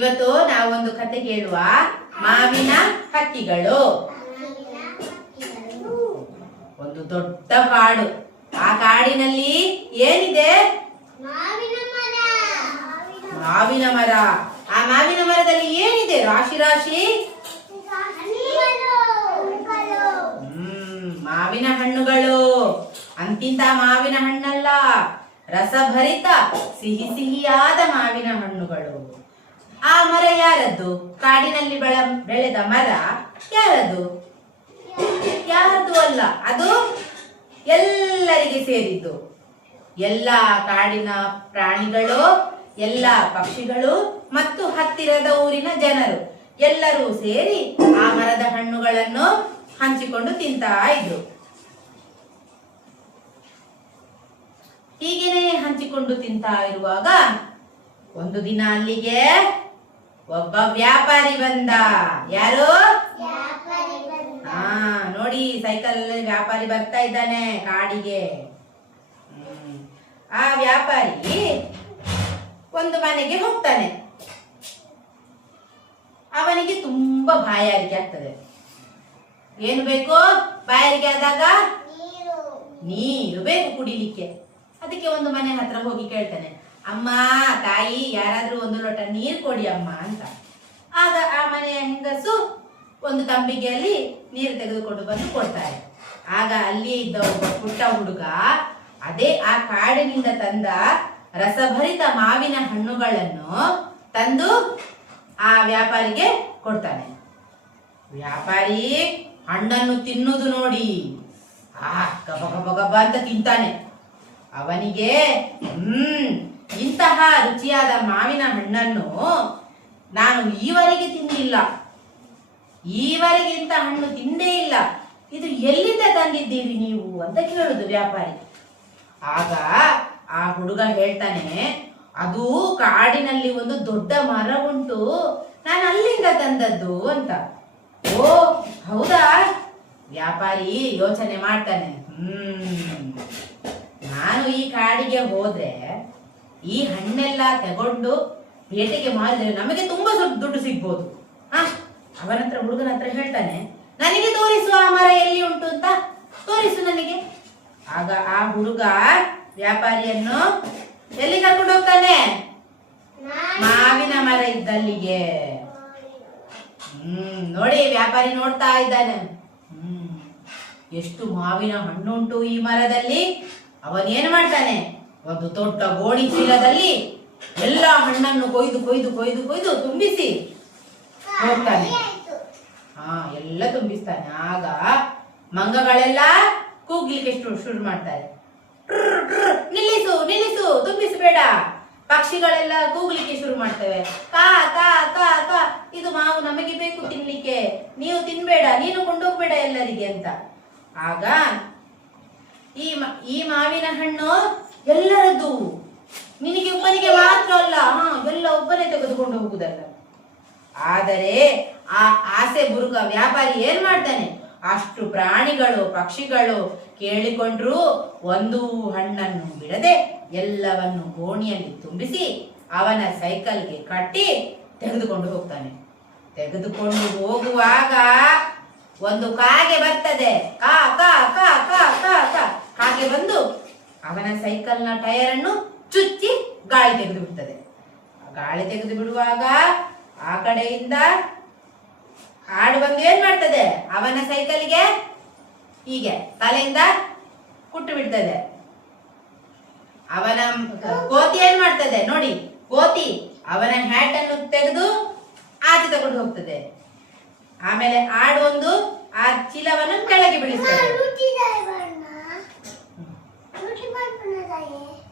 ಇವತ್ತು ನಾವೊಂದು ಕತೆ ಕೇಳುವ. ಮಾವಿನ ಹಕ್ಕಿಗಳು. ಒಂದು ದೊಡ್ಡ ಕಾಡು. ಆ ಕಾಡಿನಲ್ಲಿ ಏನಿದೆ? ಮಾವಿನ ಮರ. ಆ ಮಾವಿನ ಮರದಲ್ಲಿ ಏನಿದೆ? ರಾಶಿ ರಾಶಿ ಮಾವಿನ ಹಣ್ಣುಗಳು. ಅಂತಿಂತ ಮಾವಿನ ಹಣ್ಣಲ್ಲ, ರಸಭರಿತ ಸಿಹಿ ಸಿಹಿಯಾದ ಮಾವಿನ ಹಣ್ಣುಗಳು. ಆ ಮರ ಯಾರದ್ದು? ಕಾಡಿನಲ್ಲಿ ಬೆಳೆದ ಮರ ಯಾರದ್ದು? ಯಾರದ್ದು ಅಲ್ಲ, ಅದು ಎಲ್ಲರಿಗೆ ಸೇರಿದ್ದು. ಎಲ್ಲ ಕಾಡಿನ ಪ್ರಾಣಿಗಳು, ಎಲ್ಲ ಪಕ್ಷಿಗಳು ಮತ್ತು ಹತ್ತಿರದ ಊರಿನ ಜನರು ಎಲ್ಲರೂ ಸೇರಿ ಆ ಮರದ ಹಣ್ಣುಗಳನ್ನು ಹಂಚಿಕೊಂಡು ತಿಂತಾ ಇದ್ರು. ಹೀಗೇನೆ ಹಂಚಿಕೊಂಡು ತಿಂತಾ ಇರುವಾಗ ಒಂದು ದಿನ ಅಲ್ಲಿಗೆ ಒಬ್ಬ ವ್ಯಾಪಾರಿ ಬಂದ. ಯಾರು? ನೋಡಿ, ಸೈಕಲ್ ವ್ಯಾಪಾರಿ ಬರ್ತಾ ಇದ್ದಾನೆ ಕಾಡಿಗೆ. ಆ ವ್ಯಾಪಾರಿ ಒಂದು ಮನೆಗೆ ಹೋಗ್ತಾನೆ. ಅವನಿಗೆ ತುಂಬಾ ಬಾಯಾರಿಕೆ ಆಗ್ತದೆ. ಏನು ಬೇಕು? ಬಾಯಾರಿಕೆ ಆದಾಗ ನೀರು ಬೇಕು ಕುಡಿಲಿಕ್ಕೆ. ಅದಕ್ಕೆ ಒಂದು ಮನೆ ಹತ್ರ ಹೋಗಿ ಕೇಳ್ತಾನೆ, ಅಮ್ಮ, ತಾಯಿ, ಯಾರಾದ್ರೂ ಒಂದು ಲೋಟ ನೀರು ಕೊಡಿ ಅಮ್ಮ ಅಂತ. ಆಗ ಆ ಮನೆಯ ಹೆಂಗಸು ಒಂದು ತಂಬಿಗೆಯಲ್ಲಿ ನೀರು ತೆಗೆದುಕೊಂಡು ಬಂದು ಕೊಡ್ತಾರೆ. ಆಗ ಅಲ್ಲಿ ಇದ್ದ ಒಬ್ಬ ಪುಟ್ಟ ಹುಡುಗ ಅದೇ ಆ ಕಾಡಿನಿಂದ ತಂದ ರಸಭರಿತ ಮಾವಿನ ಹಣ್ಣುಗಳನ್ನು ತಂದು ಆ ವ್ಯಾಪಾರಿಗೆ ಕೊಡ್ತಾನೆ. ವ್ಯಾಪಾರಿ ಹಣ್ಣನ್ನು ತಿನ್ನುವುದು ನೋಡಿ ಗಬ ಗಬ ಗಬ ಅಂತ ತಿಂತಾನೆ. ಅವನಿಗೆ ಇಂತಹ ರುಚಿಯಾದ ಮಾವಿನ ಹಣ್ಣನ್ನು ನಾನು ಈವರೆಗೆ ತಿಂದಿಲ್ಲ, ಈವರೆಗೆ ಇಂಥ ಹಣ್ಣು ತಿಂದೇ ಇಲ್ಲ. ಇದು ಎಲ್ಲಿಂದ ತಂದಿದ್ದೀರಿ ನೀವು ಅಂತ ಕೇಳುದು ವ್ಯಾಪಾರಿ. ಆಗ ಆ ಹುಡುಗ ಹೇಳ್ತಾನೆ, ಅದು ಕಾಡಿನಲ್ಲಿ ಒಂದು ದೊಡ್ಡ ಮರ ಉಂಟು, ನಾನು ಅಲ್ಲಿಂದ ತಂದದ್ದು ಅಂತ. ಓ ಹೌದಾ? ವ್ಯಾಪಾರಿ ಯೋಚನೆ ಮಾಡ್ತಾನೆ. ನಾನು ಈ ಕಾಡಿಗೆ ಹೋದ್ರೆ ಈ ಹಣ್ಣೆಲ್ಲ ತಗೊಂಡು ಪೇಟೆಗೆ ಮಾರಿದ್ರೆ ನಮಗೆ ತುಂಬಾ ದುಡ್ಡು ಸಿಗ್ಬೋದು. ಅವನ ಹತ್ರ, ಹುಡುಗನ ಹತ್ರ ಹೇಳ್ತಾನೆ, ನನಗೆ ತೋರಿಸು ಆ ಮರ ಎಲ್ಲಿ ಉಂಟು ಅಂತ, ತೋರಿಸು ನನಗೆ. ಆಗ ಆ ಹುಡುಗ ವ್ಯಾಪಾರಿಯನ್ನು ಎಲ್ಲಿ ಕರ್ಕೊಂಡು ಹೋಗ್ತಾನೆ? ಮಾವಿನ ಮರ ಇದ್ದಲ್ಲಿಗೆ. ನೋಡಿ, ವ್ಯಾಪಾರಿ ನೋಡ್ತಾ ಇದ್ದಾನೆ. ಎಷ್ಟು ಮಾವಿನ ಹಣ್ಣು ಉಂಟು ಈ ಮರದಲ್ಲಿ. ಅವನೇನು ಮಾಡ್ತಾನೆ? ಒಂದು ದೊಡ್ಡ ಗೋಣಿ ಚೀಲದಲ್ಲಿ ಎಲ್ಲ ಹಣ್ಣನ್ನು ಕೊಯ್ದು ಕೊಯ್ದು ಕೊಯ್ದು ಕೊಯ್ದು ತುಂಬಿಸಿ ಹೋಗ್ತಾನೆ. ಎಲ್ಲ ತುಂಬಿಸ್ತಾನೆ. ಆಗ ಮಂಗಗಳೆಲ್ಲ ಕೂಗ್ಲಿಕ್ಕೆ ಶುರು ಮಾಡ್ತಾರೆ. ನಿಲ್ಲಿಸು ನಿಲ್ಲಿಸು, ತುಂಬಿಸಬೇಡ. ಪಕ್ಷಿಗಳೆಲ್ಲ ಕೂಗ್ಲಿಕ್ಕೆ ಶುರು ಮಾಡ್ತವೆ. ಕಾ ಕಾ ಕಾ ಕಾ, ಇದು ಮಾವು ನಮಗೆ ಬೇಕು ತಿನ್ಲಿಕ್ಕೆ, ನೀವು ತಿನ್ಬೇಡ, ನೀನು ಕೊಂಡೋಗ್ಬೇಡ ಎಲ್ಲರಿಗೆ ಅಂತ. ಆಗ ಈ ಮಾವಿನ ಹಣ್ಣು ಎಲ್ಲರದ್ದು, ನಿನಗೆ ಒಬ್ಬನಿಗೆ ಮಾತ್ರ ಅಲ್ಲ, ಎಲ್ಲ ಒಬ್ಬನೇ ತೆಗೆದುಕೊಂಡು ಹೋಗುದಲ್ಲ. ಆದರೆ ಆ ಆಸೆ ಬುರುಕ ವ್ಯಾಪಾರಿ ಏನ್ ಮಾಡ್ತಾನೆ? ಅಷ್ಟು ಪ್ರಾಣಿಗಳು ಪಕ್ಷಿಗಳು ಕೇಳಿಕೊಂಡ್ರು ಒಂದು ಹಣ್ಣನ್ನು ಬಿಡದೆ ಎಲ್ಲವನ್ನು ಗೋಣಿಯಲ್ಲಿ ತುಂಬಿಸಿ ಅವನ ಸೈಕಲ್ಗೆ ಕಟ್ಟಿ ತೆಗೆದುಕೊಂಡು ಹೋಗ್ತಾನೆ. ತೆಗೆದುಕೊಂಡು ಹೋಗುವಾಗ ಒಂದು ಕಾಗೆ ಬರ್ತದೆ. ಕಾ ಕಾ ಕಾ ಕಾ ಕಾ ಕಾ, ಕಾಗೆ ಬಂದು ಅವನ ಸೈಕಲ್ನ ಟೈರ್ ಅನ್ನು ಚುಚ್ಚಿ ಗಾಳಿ ತೆಗೆದು ಬಿಡ್ತದೆ. ಗಾಳಿ ತೆಗೆದು ಬಿಡುವಾಗ ಆ ಕಡೆಯಿಂದ ಆಡು ಬಂದು ಏನ್ ಮಾಡ್ತದೆ? ಅವನ ಸೈಕಲ್ಗೆ ಹೀಗೆ ತಲೆಯಿಂದ ಕುಟ್ಟು ಬಿಡ್ತದೆ. ಅವನ ಕೋತಿ ಏನ್ ಮಾಡ್ತದೆ ನೋಡಿ, ಕೋತಿ ಅವನ ಹ್ಯಾಟ್ ಅನ್ನು ತೆಗೆದು ಆಚೆ ತಗೊಂಡು ಹೋಗ್ತದೆ. ಆಮೇಲೆ ಆಡು ಒಂದು ಆ ಚೀಲವನ್ನು ಕೆಳಗೆ ಬೀಳಿಸ್ತದೆ.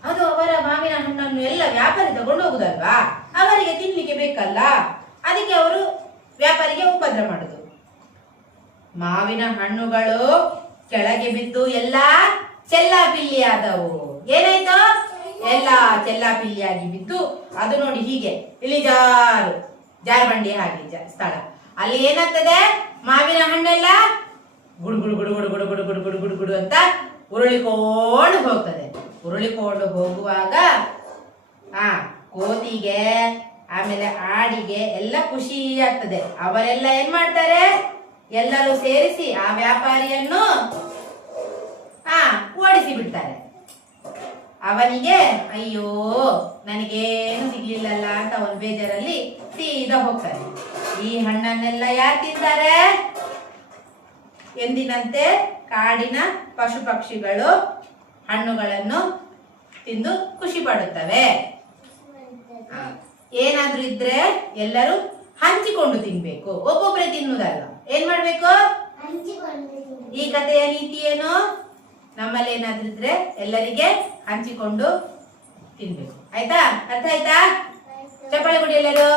ಅದು ಅವರ ಮಾವಿನ ಹಣ್ಣನ್ನು ಎಲ್ಲ ವ್ಯಾಪಾರಿ ತಗೊಂಡು ಹೋಗುದಲ್ವಾ, ಅವರಿಗೆ ತಿನ್ಲಿಕ್ಕೆ ಬೇಕಲ್ಲ, ಅದಕ್ಕೆ ಅವರು ವ್ಯಾಪಾರಿಗೆ ಉಪದ್ರ ಮಾಡುದು. ಮಾವಿನ ಹಣ್ಣುಗಳು ಕೆಳಗೆ ಬಿದ್ದು ಎಲ್ಲ ಚೆಲ್ಲಾಪಿಲ್ಲಿ ಆದವು. ಏನಾಯ್ತು? ಎಲ್ಲ ಚೆಲ್ಲಾಪಿಲ್ಲಿಯಾಗಿ ಬಿದ್ದು ಅದು ನೋಡಿ ಹೀಗೆ ಜಾರಬಂಡಿ ಹಾಗೆ ಸ್ಥಳ. ಅಲ್ಲಿ ಏನಾಗ್ತದೆ? ಮಾವಿನ ಹಣ್ಣೆಲ್ಲ ಗುಡು ಗುಡು ಗುಡು ಗುಡು ಗುಡು ಗುಡು ಗುಡು ಗುಡು ಗುಡು ಗುಡು ಅಂತ ಉರುಳಿಕೊಂಡು ಹೋಗ್ತದೆ. ಉರುಳಿಕೊಂಡು ಹೋಗುವಾಗ ಕೋತಿಗೆ ಆಮೇಲೆ ಆಡಿಗೆ ಎಲ್ಲ ಖುಷಿ ಆಗ್ತದೆ. ಅವರೆಲ್ಲ ಏನ್ ಮಾಡ್ತಾರೆ, ಎಲ್ಲರೂ ಸೇರಿಸಿ ಆ ವ್ಯಾಪಾರಿಯನ್ನು ಓಡಿಸಿ ಬಿಡ್ತಾರೆ. ಅವನಿಗೆ ಅಯ್ಯೋ ನನಗೇನು ಸಿಗ್ಲಿಲ್ಲಲ್ಲ ಅಂತ ಅವನು ಬೇಜಾರಲ್ಲಿ ಸೀದಾ ಹೋಗ್ತಾನೆ. ಈ ಹಣ್ಣನ್ನೆಲ್ಲ ಯಾರು ತಿಂತಾರೆ? ಎಂದಿನಂತೆ ಕಾಡಿನ ಪಶು ಪಕ್ಷಿಗಳು ಹಣ್ಣುಗಳನ್ನು ತಿಂದು ಖುಷಿ ಪಡುತ್ತವೆ. ಏನಾದ್ರೂ ಇದ್ರೆ ಎಲ್ಲರೂ ಹಂಚಿಕೊಂಡು ತಿನ್ಬೇಕು, ಒಬ್ಬೊಬ್ಬರೇ ತಿನ್ನುವುದಲ್ಲ. ಏನ್ ಮಾಡ್ಬೇಕು? ಈ ಕಥೆಯ ನೀತಿ ಏನು? ನಮ್ಮಲ್ಲಿ ಏನಾದ್ರೂ ಇದ್ರೆ ಎಲ್ಲರಿಗೆ ಹಂಚಿಕೊಂಡು ತಿನ್ಬೇಕು. ಆಯ್ತಾ? ಅರ್ಥ ಆಯ್ತಾ? ಚಪ್ಪಾಳೆ ಕೊಡಿ ಎಲ್ಲರೂ.